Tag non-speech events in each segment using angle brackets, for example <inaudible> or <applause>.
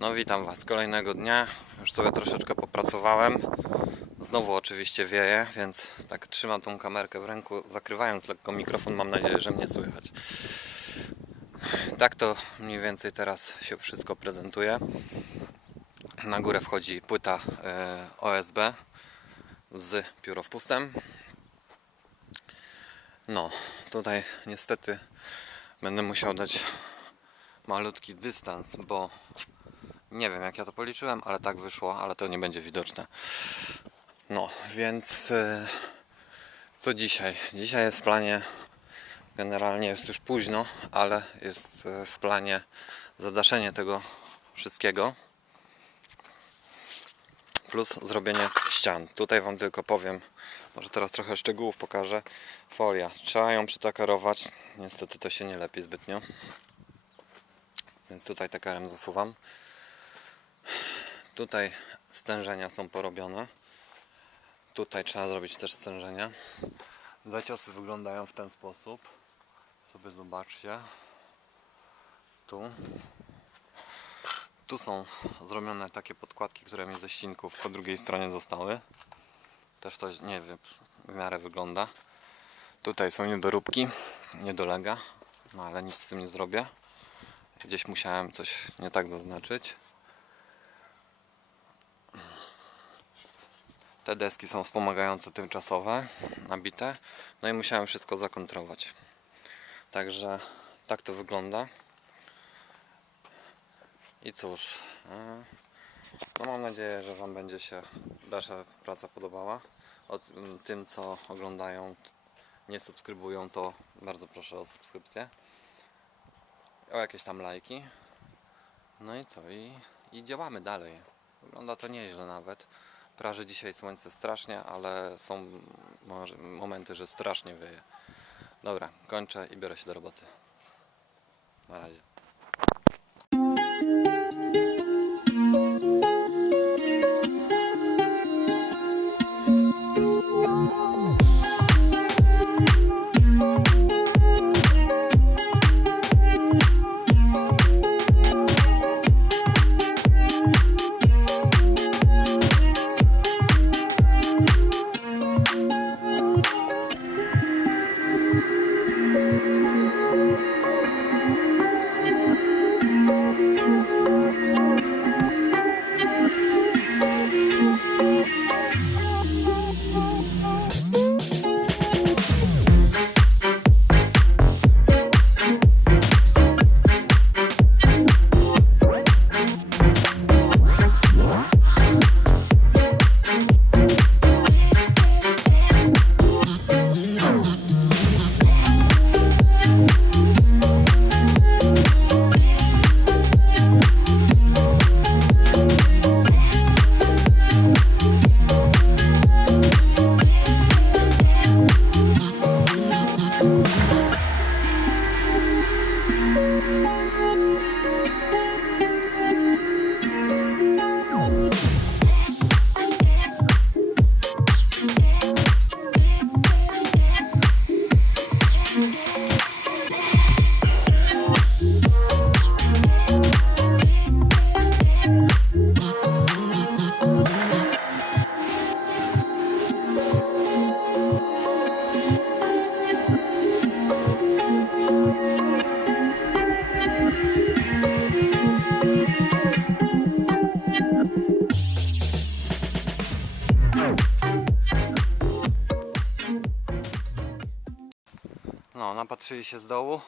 No witam Was kolejnego dnia. Już sobie troszeczkę popracowałem. Znowu oczywiście wieje, więc tak trzymam tą kamerkę w ręku, zakrywając lekko mikrofon. Mam nadzieję, że mnie słychać. Tak to mniej więcej teraz się wszystko prezentuje. Na górę wchodzi płyta e, OSB z piórowpustem. No, tutaj niestety będę musiał dać malutki dystans, bo nie wiem jak ja to policzyłem, ale tak wyszło, ale to nie będzie widoczne. No, więc e, co dzisiaj? Dzisiaj jest w planie, generalnie jest już późno, ale jest e, w planie zadaszenie tego wszystkiego. Plus zrobienie ścian. Tutaj Wam tylko powiem, może teraz trochę szczegółów pokażę. Folia. Trzeba ją przytakarować. Niestety to się nie lepi zbytnio. Więc tutaj takarem zasuwam. Tutaj stężenia są porobione. Tutaj trzeba zrobić też stężenia. Zaciosy wyglądają w ten sposób. Sobie zobaczcie. Tu. Tu są zrobione takie podkładki, które mi ze ścinków po drugiej stronie zostały. Też to nie wiem, w miarę wygląda. Tutaj są niedoróbki, nie dolega, no ale nic z tym nie zrobię. Gdzieś musiałem coś nie tak zaznaczyć. Te deski są wspomagające tymczasowe, nabite. No i musiałem wszystko zakontrować. Także tak to wygląda. I cóż, e, no mam nadzieję, że Wam będzie się dalsza praca podobała. O tym- co oglądają, nie subskrybują, to bardzo proszę o subskrypcję. O jakieś tam lajki. No i co? I, i działamy dalej. Wygląda to nieźle nawet. Praży dzisiaj słońce strasznie, ale są momenty, że strasznie wieje. Dobra, kończę i biorę się do roboty. Na razie. Napatrzyli się z dołu.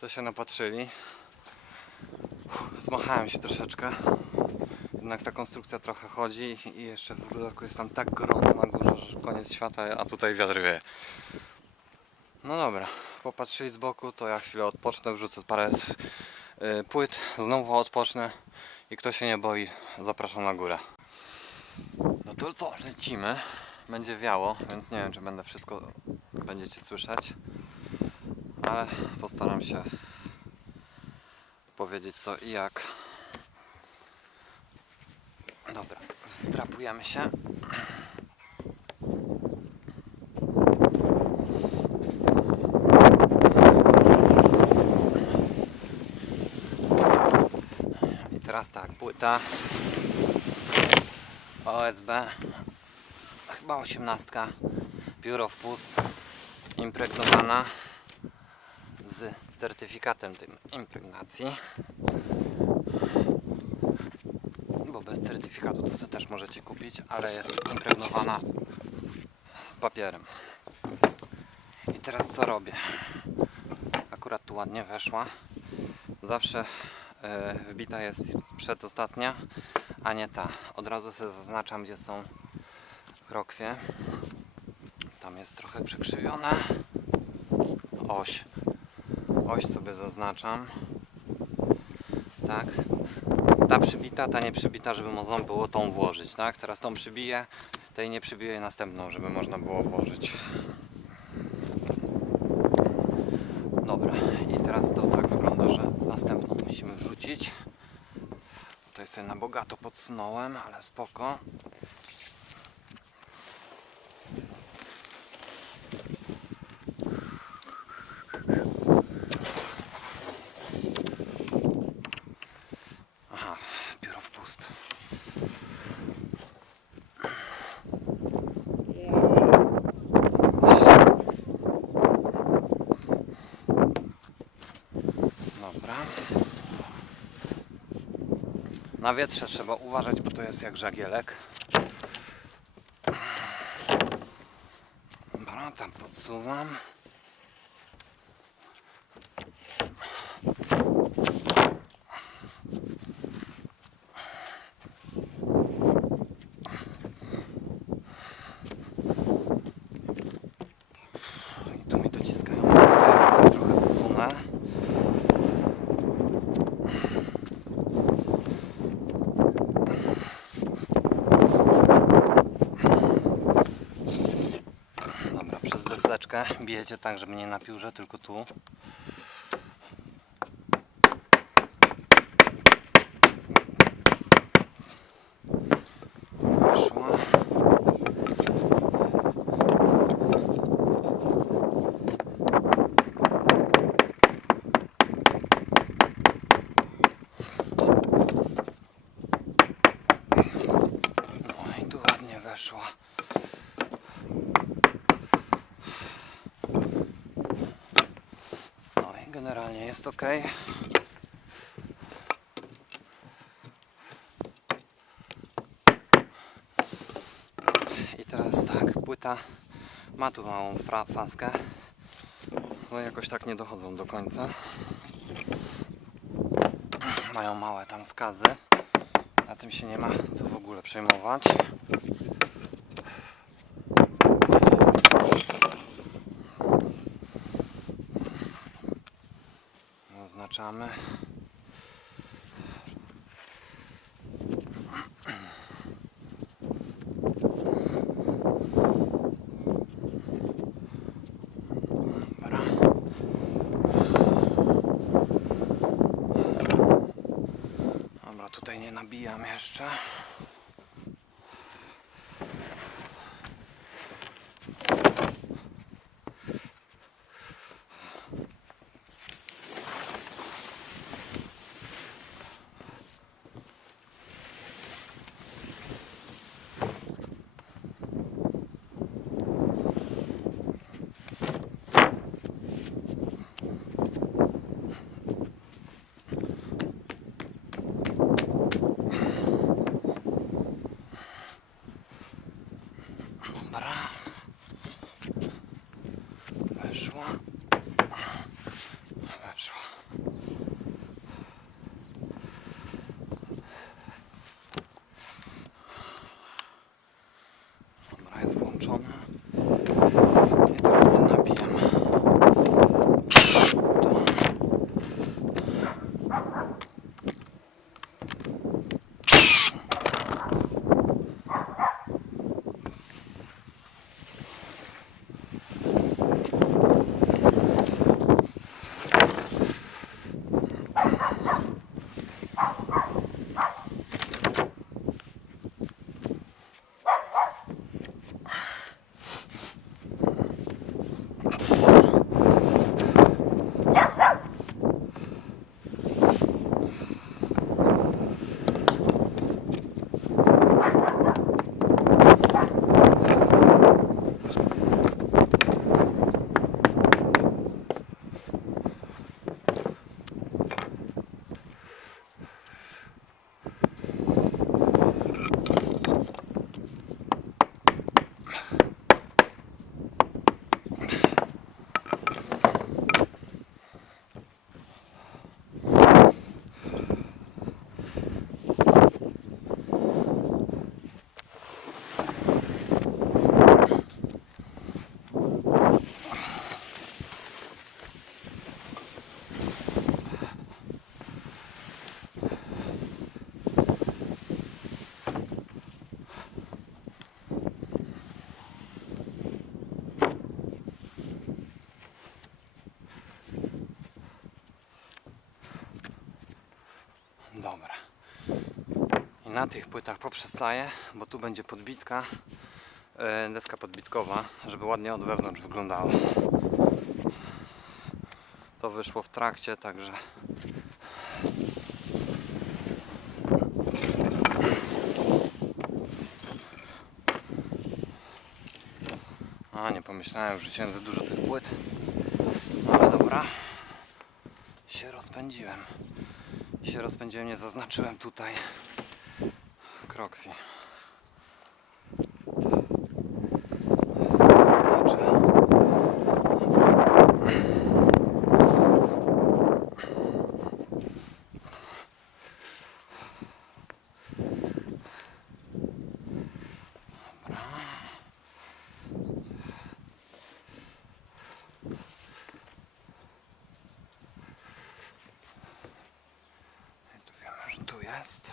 To się napatrzyli. Zmachałem się troszeczkę. Jednak ta konstrukcja trochę chodzi i jeszcze w dodatku jest tam tak gorąco na górze, że koniec świata, a tutaj wiatr wieje. No dobra, popatrzyli z boku, to ja chwilę odpocznę, wrzucę parę y, płyt, znowu odpocznę i kto się nie boi, zapraszam na górę. No to co, lecimy. Będzie wiało, więc nie wiem, czy będę wszystko będziecie słyszeć, ale postaram się powiedzieć co i jak. Dobra, wdrapujemy się. I teraz tak, płyta OSB, chyba 18, biuro wpust, impregnowana z certyfikatem tym impregnacji. Bo bez certyfikatu to sobie też możecie kupić, ale jest impregnowana z papierem. I teraz co robię? Akurat tu ładnie weszła. Zawsze e, wbita jest przedostatnia, a nie ta. Od razu sobie zaznaczam, gdzie są krokwie. Tam jest trochę przekrzywiona. Oś. Oś sobie zaznaczam. Tak. Ta przybita, ta nie przybita, żeby można było tą włożyć, tak? Teraz tą przybiję, tej nie przybiję następną, żeby można było włożyć. Dobra, i teraz to tak wygląda, że następną musimy wrzucić. Tutaj sobie na bogato podsunąłem, ale spoko. Aha, biuro wpust. Dobra. Na wietrze trzeba uważać, bo to jest jak żagielek. Dobra, tam podsuwam. I tu mi dociskają buty, więc ja trochę zsunę. Dobra, przez deseczkę bijecie tak, żeby nie na piórze, tylko tu. Weszła. No i generalnie jest ok. I teraz tak, płyta ma tu małą faskę. No jakoś tak nie dochodzą do końca. Mają małe tam skazy. Na tym się nie ma co w ogóle przejmować. Oznaczamy. Dobra. Dobra, tutaj nie nabijam jeszcze. Tych płytach poprzestaję, bo tu będzie podbitka, e, deska podbitkowa, żeby ładnie od wewnątrz wyglądała. To wyszło w trakcie, także A, nie pomyślałem, wrzuciłem za dużo tych płyt. No ale dobra. Się rozpędziłem. Się rozpędziłem, nie zaznaczyłem tutaj krokwi. Tu jest.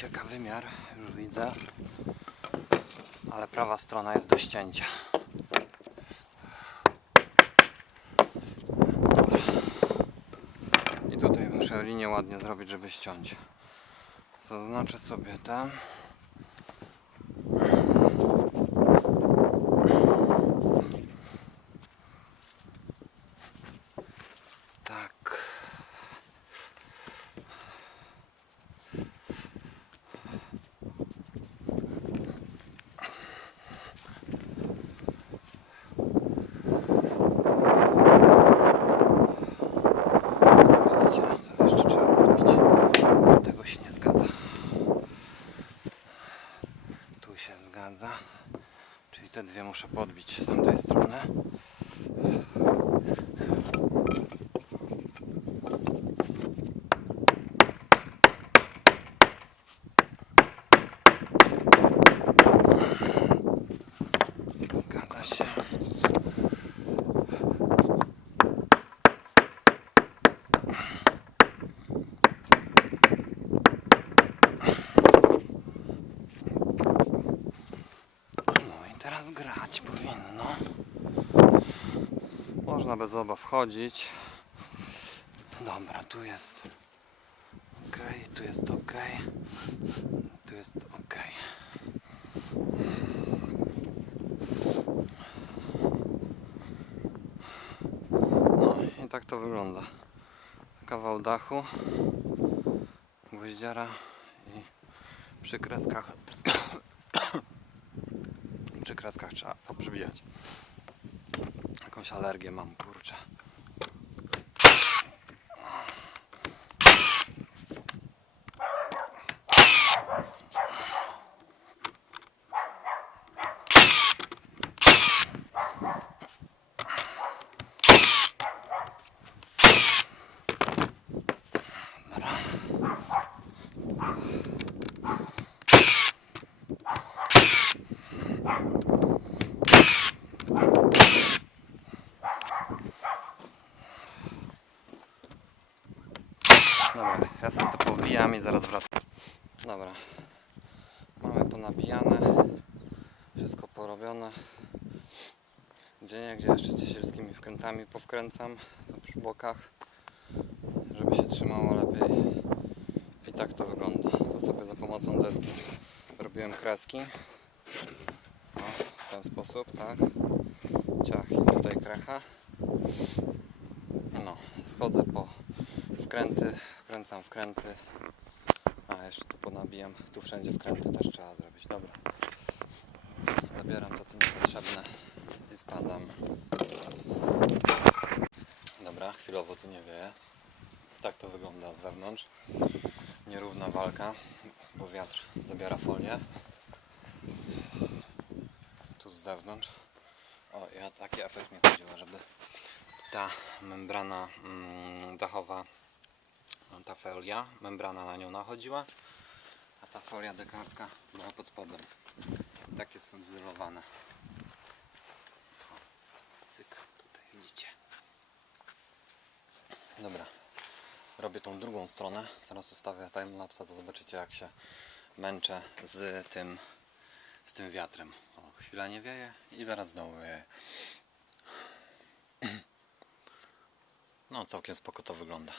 ucieka wymiar, już widzę. Ale prawa strona jest do ścięcia. I tutaj muszę linię ładnie zrobić, żeby ściąć. Zaznaczę sobie ten. Tak. Widzicie, to jeszcze trzeba podbić. Tego się nie zgadza. Tu się zgadza. Czyli te dwie muszę podbić z tamtej strony. Zgadza się. No i teraz grać powinno. Można bez obaw wchodzić. Dobra, tu jest ok, tu jest ok, tu jest ok. No i tak to wygląda. Kawał dachu, gwoździara i przy kreskach <coughs> przy kreskach trzeba poprzybijać. Jakąś alergię mam, kurczę. Dobra, ja sobie to powbijam i zaraz wracam. Dobra, mamy ponabijane, wszystko porobione. Gdzie nie, gdzie jeszcze ciesielskimi wkrętami powkręcam przy bokach, żeby się trzymało lepiej. I tak to wygląda. Tu sobie za pomocą deski robiłem kreski. O, w ten sposób, tak. Ciach i tutaj krecha. No, schodzę po wkręty, wkręcam wkręty. A jeszcze tu ponabijam, tu wszędzie wkręty też trzeba zrobić. Dobra. Zabieram to co niepotrzebne i spadam. Dobra, chwilowo tu nie wieje. Tak to wygląda z wewnątrz. Nierówna walka, bo wiatr zabiera folię. Tu z zewnątrz. O, o taki efekt mi chodziło, żeby ta membrana mm, dachowa, ta folia, membrana na nią nachodziła, a ta folia dekartka była pod spodem. Tak jest odizolowane. O, Cyk, tutaj widzicie. Dobra, robię tą drugą stronę. Teraz ustawię timelapsa, to zobaczycie jak się męczę z tym, z tym wiatrem. O, chwila nie wieje i zaraz znowu wieje. No, całkiem spoko to wygląda.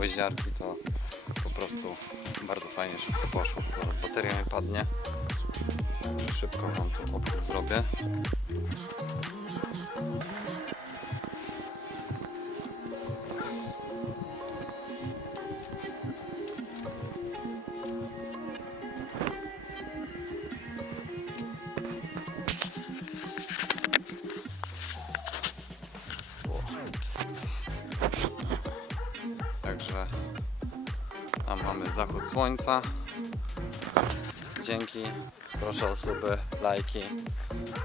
Gwoździarki, to po prostu bardzo fajnie szybko poszło. Zaraz bateria mi padnie. Szybko wam obchód zrobię. Zachód słońca. Dzięki. Proszę o suby, lajki.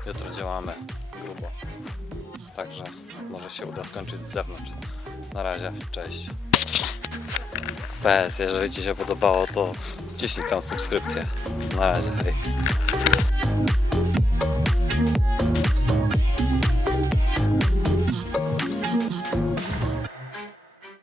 Jutro działamy grubo. Także może się uda skończyć z zewnątrz. Na razie, cześć. PS, jeżeli Ci się podobało, to ciśnij tą subskrypcję. Na razie, hej.